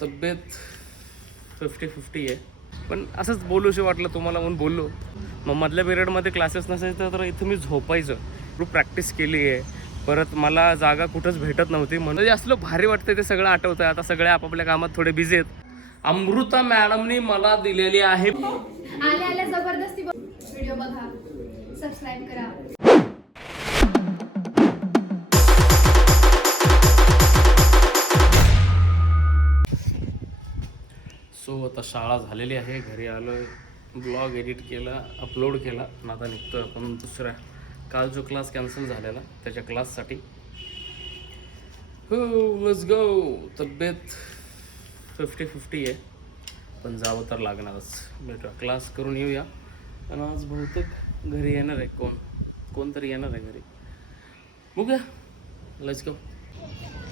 तब्येत fifty fifty आहे. पण असंच बोलूशी वाटलं तुम्हाला म्हणून बोललो. मग मधल्या पिरियडमध्ये क्लासेस नसायचं तर इथं मी झोपायचं. खूप प्रॅक्टिस केली आहे. परत मला जागा कुठंच भेटत नव्हती. म्हणजे असलं भारी वाटतं ते सगळं आठवतं आता सगळे आपापल्या कामात थोडे बिझी आहेत. अमृता मॅडमनी मला दिलेली आहे. आले आले जबरदस्ती व्हिडिओ बघा. सबस्क्राईब करा. सो आता शाळा झालेली आहे. घरी आलो आहे ब्लॉग एडिट केला अपलोड केला. आणि आता निघतो आपण दुसरा. काल जो क्लास कॅन्सल झालेला. त्याच्या क्लाससाठी हो लस गो तब्येत फिफ्टी फिफ्टी आहे. पण जावं तर लागणारच. भेटूया. क्लास करून येऊया. आणि आज बहुतेक घरी येणार आहे कोण? कोणतरी येणार आहे घरी? बघूया. लस गो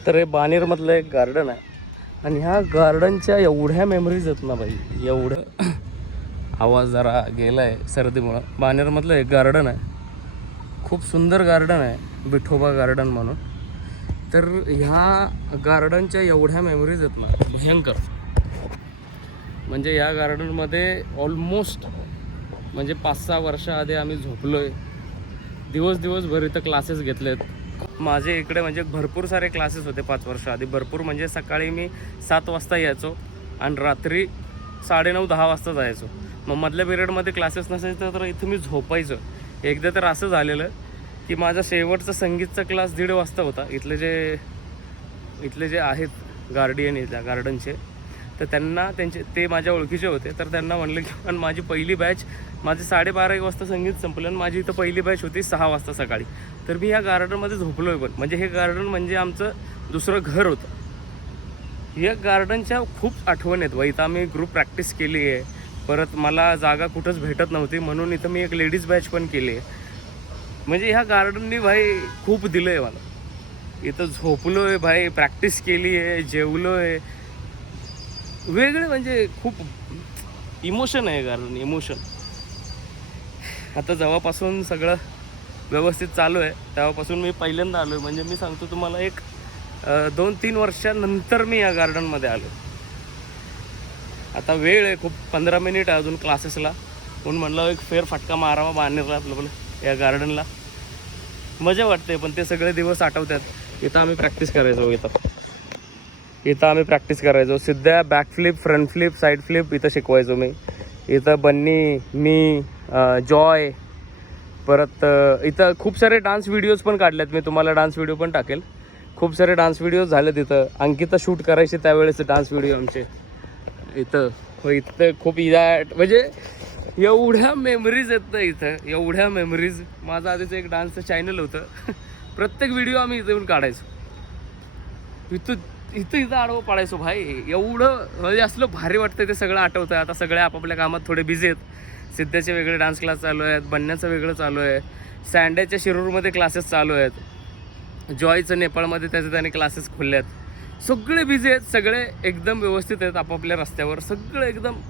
तर हे बानेरमधलं एक गार्डन आहे. आणि ह्या गार्डनच्या एवढ्या मेमरीज आहेत ना बाई एवढं आवाज जरा गेला आहे सर्दीमुळं. बानेरमधलं एक गार्डन आहे. खूप सुंदर गार्डन आहे विठोबा गार्डन म्हणून. तर ह्या गार्डनच्या एवढ्या मेमरीज आहेत ना भयंकर. म्हणजे या गार्डनमध्ये ऑलमोस्ट म्हणजे पाच सहा वर्षाआधी आम्ही झोपलो आहे दिवस दिवसभर इथं क्लासेस घेतलेत. माझे इकडे म्हणजे भरपूर सारे क्लासेस होते पाच वर्ष आधी. भरपूर म्हणजे सकाळी मी सात वाजता यायचो आणि रात्री साडेनऊ दहा वाजता जायचो. मग मधल्या पिरियडमध्ये क्लासेस नसायचं तर इथं मी झोपायचं. एकदा तर असं झालेलं की माझा शेवटचा संगीतचा क्लास दीड वाजता होता. इथले जे इथले जे आहेत गार्डियन इथल्या गार्डनचे तर त्यांना त्यांचे ते माझ्या ओळखीचे होते. तर त्यांना म्हणलं की पण माझी पहिली बॅच माझी साडेबारा एक वाजता संगीत संपलं आणि माझी इथं पहिली बॅच होती सहा वाजता सकाळी. तर मी या गार्डनमध्ये झोपलो आहे पण. म्हणजे हे गार्डन म्हणजे आमचं दुसरं घर होतं. या गार्डनच्या खूप आठवण आहेत. व इथं आम्ही ग्रुप प्रॅक्टिस केली आहे. परत मला जागा कुठंच भेटत नव्हती. म्हणून इथं मी एक लेडीज बॅच पण केली आहे. म्हणजे ह्या गार्डननी भाई खूप दिलं आहे मला. इथं झोपलो आहे भाई प्रॅक्टिस केली आहे जेवलो आहे वेगळे म्हणजे खूप इमोशन आहे गार्डन इमोशन. आता जेव्हापासून सगळं व्यवस्थित चालू आहे तेव्हापासून मी पहिल्यांदा आलो आहे म्हणजे मी सांगतो तुम्हाला एक दोन तीन वर्षानंतर मी या गार्डनमध्ये आलो आता वेळ आहे खूप पंधरा मिनिट आहे अजून क्लासेसला म्हणून म्हणलं एक फेर फटका मारावा बांधण्याला आपलं आपलं या गार्डनला मजा वाटते पण ते सगळे दिवस आठवतात. इथं आम्ही प्रॅक्टिस करायचो इथं. इथं आम्ही प्रॅक्टिस करायचो. सिद्ध्या back flip front flip side flip इथं शिकवायचो मी. इथं बन्नी मी जॉय परत इथं खूप सारे डान्स व्हिडिओज पण काढलेत मी. तुम्हाला डान्स व्हिडिओ पण टाकेल. खूप सारे डान्स व्हिडिओज झाले तिथं अंकिता शूट करायचे त्यावेळेस डान्स व्हिडिओ आमचे. इथं हो इथं खूप इजा म्हणजे एवढ्या मेमरीज आहेत ना इथं. एवढ्या मेमरीज माझं आधीच एक डान्सचं चॅनल होतं. प्रत्येक व्हिडिओ आम्ही इथं येऊन काढायचो. इथं इथं इथं आडवं पाडायचो भाई. एवढं म्हणजे असलं भारी वाटतं ते सगळं आठवतं आता सगळे आपापल्या कामात थोडे बिझी आहेत. सिद्ध्याचे वेगळे डान्स क्लास चालू आहेत. बनण्याचं वेगळं चालू आहे. सँडेच्या शिरूरमध्ये क्लासेस चालू आहेत. जॉयचं नेपाळमध्ये त्याचे त्याने क्लासेस खोलले आहेत. सगळे बिझी आहेत. सगळे एकदम व्यवस्थित आहेत आपापल्या रस्त्यावर. सगळं एकदम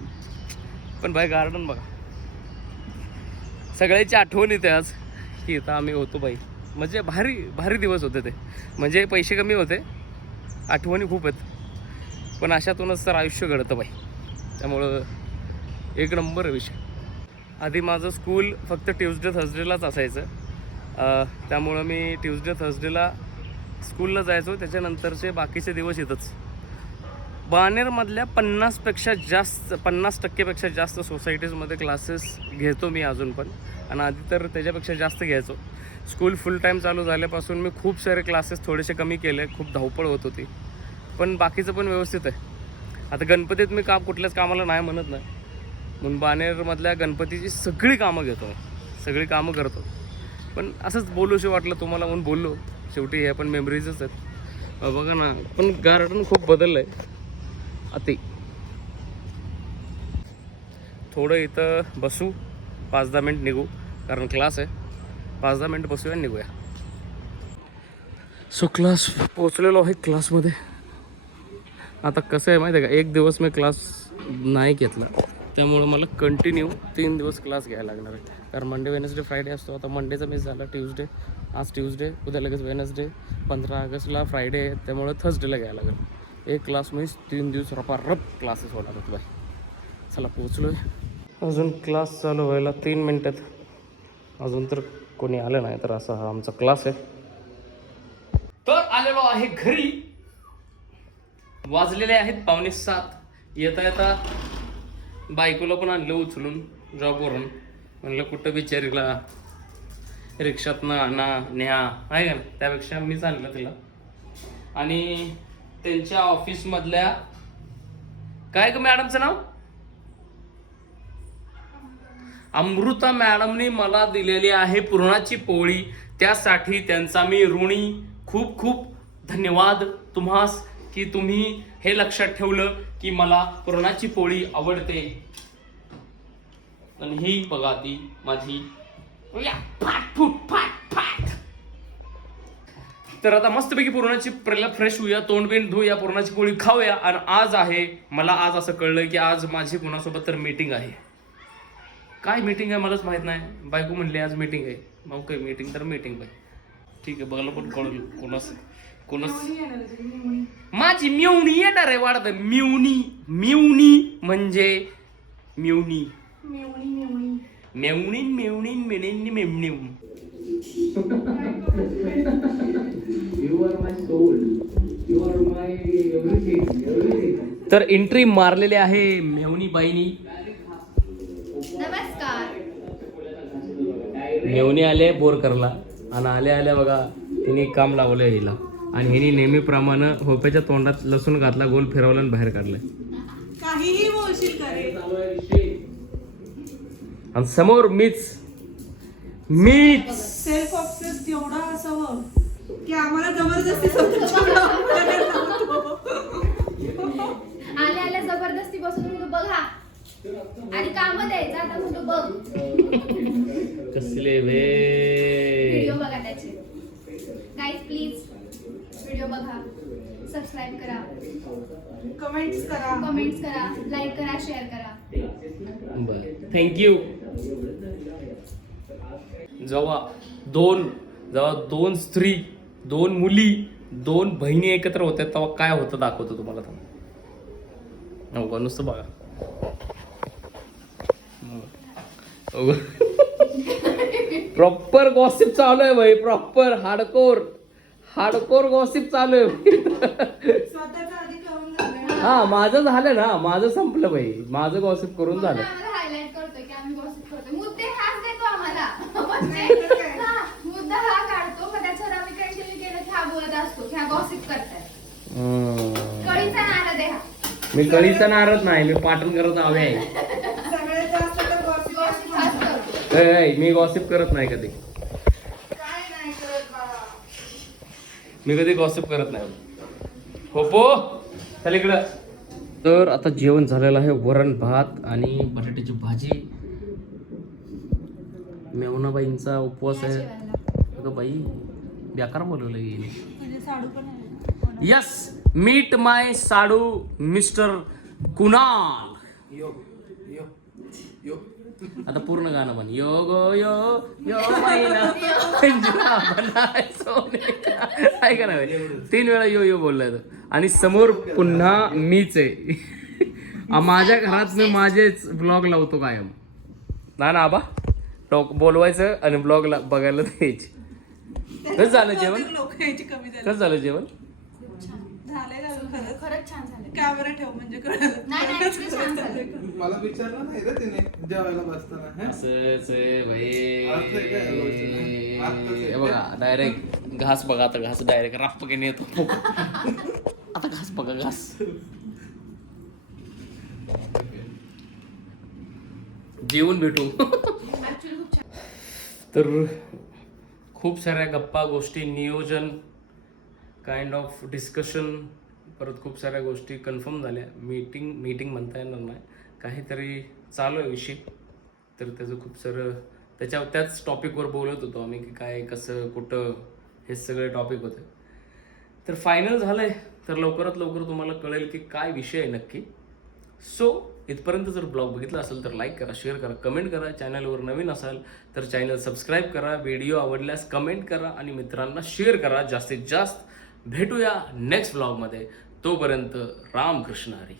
पण भाई गार्डन बघा. सगळ्याची आठवण येते आज. की इथं आम्ही होतो बाई म्हणजे भारी भारी दिवस होते ते. म्हणजे पैसे कमी होते. आठवणी खूप आहेत पण अशातूनच तर आयुष्य घडतं बाई. त्यामुळं एक नंबर विषय. आधी माझं स्कूल फक्त ट्युजडे थर्सडेलाच असायचं. त्यामुळं मी ट्युजडे थर्सडेला स्कूलला जायचो. त्याच्यानंतरचे बाकीचे दिवस येतच बानेरमधल्या पन्नासपेक्षा जास्त पन्नास टक्केपेक्षा जास्त सोसायटीजमध्ये क्लासेस घेतो मी अजून पण. आणि आधी तर त्याच्यापेक्षा जास्त घ्यायचो. स्कूल फुल टाईम चालू झाल्यापासून मी खूप सारे क्लासेस थोडेसे कमी केले खूप धावपळ होत होती. पण बाकीचं पण व्यवस्थित आहे. आता गणपतीत मी काम कुठल्याच कामाला नाही म्हणत नाही. म्हणून बानेरमधल्या गणपतीची सगळी कामं घेतो. सगळी कामं करतो. पण असंच बोलूशी वाटलं तुम्हाला म्हणून बोललो. शेवटी हे पण मेमरीजच आहेत. बघा ना पण गार्डन खूप बदललं आहे अति. थोडं इथं बसू. पाच दहा मिनिट निघू. कारण क्लास आहे. पाच दहा मिनिट बसूया आणि निघूया. सो क्लास पोचलेलो आहे क्लासमध्ये आता कसं आहे माहिती आहे का? एक दिवस मी क्लास नाही घेतला. त्यामुळं मला कंटिन्यू तीन दिवस क्लास घ्यायला लागणार आहे. कारण मंडे वेनसडे फ्रायडे असतो. आता मंडेचा मिस झाला ट्यूजडे आज ट्यूजडे उद्या लगेच वेनसडे पंधरा ऑगस्टला फ्रायडे आहे. त्यामुळं थर्सडेला घ्यायला लागेल. एक क्लास म्हणजे तीन दिवस रपारप क्लासेस होणार आहेत बाई. चला पोचलो आहे अजून क्लास चालू व्हायला तीन मिनटात अजून तर कोणी आलं नाही तर असा हा आमचा क्लास आहे. तर आलेलो आहे घरी. वाजलेले आहेत पावणे सात. येता येता बायकोला पण आणलं उचलून जॉबवरून म्हणलं कुठं बिचारीला रिक्षातनं आणा न्या. आहे का ना त्यापेक्षा मीच आणलं तिला. आणि त्यांच्या ऑफिसमधल्या काय ग मॅडमचं नाव? अमृता मॅडमने मला दिलेली आहे पुरणाची पोळी. त्यासाठी त्यांचा मी ऋणी. खूप खूप धन्यवाद तुम्हास की तुम्ही हे लक्षात ठेवलं की मला पुरणाची पोळी आवडते. आणि ही बघा ती माझी. फाट फाट फाट तर आता मस्तपैकी पुरणाची पहिला फ्रेश होऊया तोंड धुया पुरणाची पोळी खाऊया. आणि आज आहे मला आज असं कळलं की आज माझी कुणासोबत तर मीटिंग आहे. काय मीटिंग आहे मलाच माहीत नाही. बायको म्हणली आज मीटिंग आहे. मग काय मीटिंग तर मीटिंग बाई. ठीक आहे बघायला पण कळलं कोणास कोणास माझी मिवणी येणार आहे वाढत. मिवणी मिवणी म्हणजे मिवणी. मेवणी मेवणी. मेवणी मेवणी तर एंट्री मारलेली आहे मेवणी बाईनी नमस्कार. मेवणी आले बोर करला आणि आल्या आल्या बघा तिने काम लावलं हिला. आणि हिने नेहमीप्रमाणे होप्याच्या तोंडात लसूण घातला गोल फिरवला आणि बाहेर काढलाय. काहीही बोलशील करे आणि समोर मीच. मीच. सेल्फ तेवढा असावं? की आम्हाला जबरदस्ती. आल्या आल्या जबरदस्ती बसून बघा. आणि काम द्यायचं आता म्हणतो बघ. कसले भे व्हिडिओ बघा त्याचे. गाईज प्लीज व्हिडिओ बघा. सबस्क्राईब करा. कमेंट्स करा. कमेंट्स करा. लाईक करा शेअर करा. बर. थँक्यू जेव्हा दोन जेव्हा दोन स्त्री दोन मुली दोन बहिणी एकत्र होत्या तेव्हा काय होतं दाखवतो तुम्हाला. हो नुसतं बघा. प्रॉपर गॉसिप चालू आहे भाई प्रॉपर हार्डकोर हार्डकोर गॉसिप चालू आहे हा माझं झालं ना माझं संपलं भाई. माझं गॉसिप करून झालं. आम्हाला हायलाइट करतोय की आम्ही gossip करतोय. मुद्दे हाच देतो आम्हाला. मुद्दा काढतो. मग त्याच्यावर आम्ही कंटिन्यू केलं की बोलत असतो की गॉसिप करताय. हम्म. कळीचा नारद आहे मी कळीचा नारद नाही मी पाटण करत हवे आहे करतो मी गॉसिप करत नाही कधी. मी कधी गॉसिप करत नाही. हो पो चल इकडं. तर आता जेवण झालेलं आहे वरण भात आणि बटाट्याची भाजी. मेवनाबाईंचा उपवास आहे. अगं बाई बेकार बोलवलं येईल यस मीट माय साडू मिस्टर कुणाल. आता पूर्ण गाणं म्हण. यो गो यो यो. ऐका ना. तीन वेळा यो यो बोललाय तो. आणि समोर पुन्हा मीच आहे. माझ्या घरात मी माझेच ब्लॉग लावतो कायम. ना ना आबा. टोक बोलवायचं आणि ब्लॉग बघायला द्यायचे. कसं झालं जेवण? लोक याची कमी झाली. कसं झालं जेवण? खरंच? छान कॅमेरा ठेव म्हणजे नाही नाही मला विचारलं नाही रे तिने जेवायला बसताना हं? असंच आहे भाई असं आहे काय रोजचं? आत्ताच आहे हे बघा डायरेक्ट घास बघा आता घास डायरेक्ट राप घेणे येतो. आता घास बघा घास. जेवण भेटू. ऍक्च्युली खूप छान तर खूप साऱ्या गप्पा गोष्टी नियोजन काइंड ऑफ डिस्कशन परत खूप साऱ्या गोष्टी कन्फर्म झाल्या. मीटिंग मीटिंग म्हणता येणार नाही. काहीतरी चालू आहे विषय. तर त्याचं खूप सारं त्याच्या त्याच टॉपिकवर बोलत होतो आम्ही की काय कसं कुठं हे सगळे टॉपिक होते. तर फायनल झालंय. तर लवकरात लवकर तुम्हाला कळेल की काय विषय आहे नक्की. सो इथपर्यंत जर ब्लॉग बघितला असेल तर लाईक करा शेअर करा कमेंट करा. चॅनलवर नवीन असाल तर चॅनल सबस्क्राईब करा. व्हिडिओ आवडल्यास कमेंट करा आणि मित्रांना शेअर करा. जास्तीत जास्त भेटूया नेक्स्ट ब्लॉगमध्ये तोपर्यंत रामकृष्ण हरी.